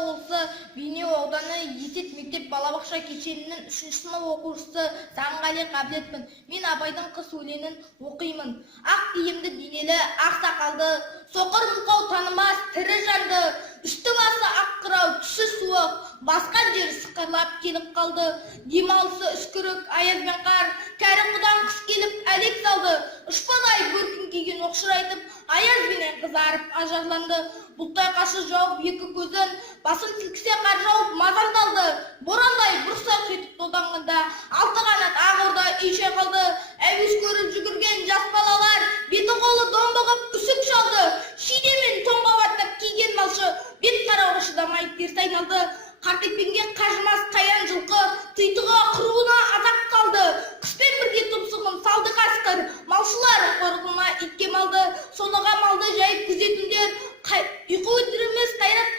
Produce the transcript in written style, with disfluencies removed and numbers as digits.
облысы Бейнеу ауданы Есет мектеп балабақша кешенінің 3 сынып оқушысы Сағынғали Қабілетпін. Мен Абайдың қыс өлеңін оқимын. Ақ киімді денелі, ақ сақалды, соқыр мылқау танымас тірі жанды, үсті басы ақ қырау, түсі суық, басқан жер сықырлап келіп қалды. Демалысы үскірік, аяз бен қар, кәрі құдан қыс келіп әлек салды. Ұшпадай бөркін киген оқшырайтып, аяз бенен қызарып ажарланды. Бұлттай қашы жауып екі көзін, басын сілкісе қар жауып мазалдалды. Борандай бұрсақ жетіп тоданғанда, алты қанат ақ орда үйше қалды. Әуес көріп жүгірген жас балалар, беті қолы домбығып үсік шалды. Шидемен тонға баттап киген малшы, бет қарауға шыдамай теріс айналды. Қартекпенге қажымас қайран жылқы, тұйтыға құруына азап қалды. Қыспен бірге тұмсығын салды қасқыр, малшылар қорғына итке малды. Соныға малды жайып күзетіндер, ұйқы өтіріміз қайрат